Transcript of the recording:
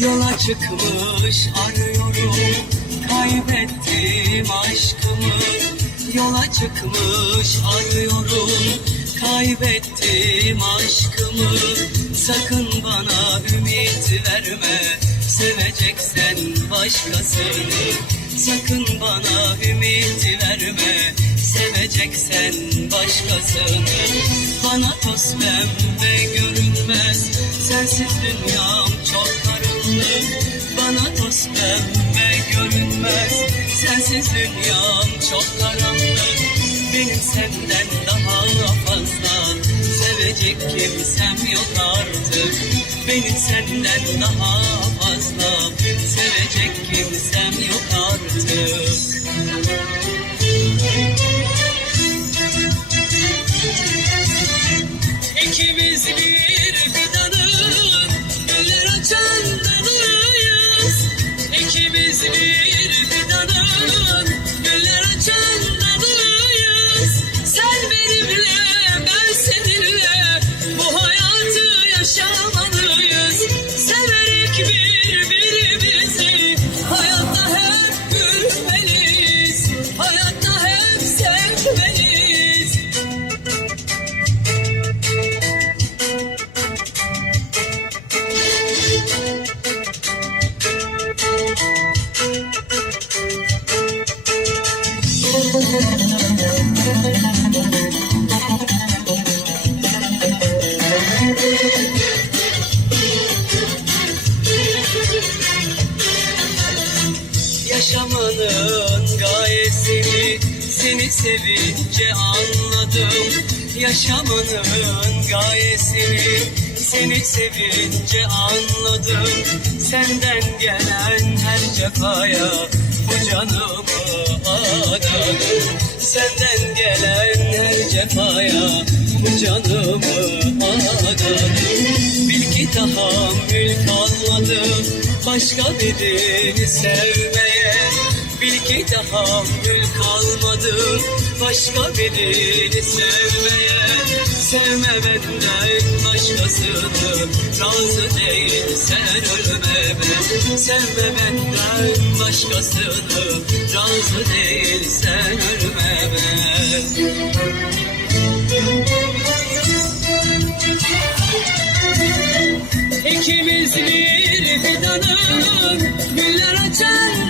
Yola çıkmış arıyorum Kaybettim aşkımı. Yola çıkmış arıyorum Kaybettim aşkımı. Sakın bana ümit verme Seveceksen başkasını. Sakın bana ümit verme Seveceksen başkasını. Bana toz pembe görünmez Sensiz dünyam çok karanlık Bana toz pembe görünmez. Sensiz dünyam çok karanlık. Benim senden daha fazla Sevecek kimsem yok artık. Benim senden daha fazla Sevecek kimsem yok artık. İkimiz bir Yaşamanın gayesini seni sevince anladım. Yaşamanın gayesini seni sevince anladım. Senden gelen her cefaya bu canımı adadım Senden gelen her cefaya bu canımı adadım Bil ki tahammül kalmadı başka birini sevmeye Bil ki tahammül kalmadı. Başka birini sevmeye Sevme benden başkasını. Razı değilsen ölmeme Sevme benden başkasını. Razı değilsen ölmeme İkimiz bir fidanın Güller açan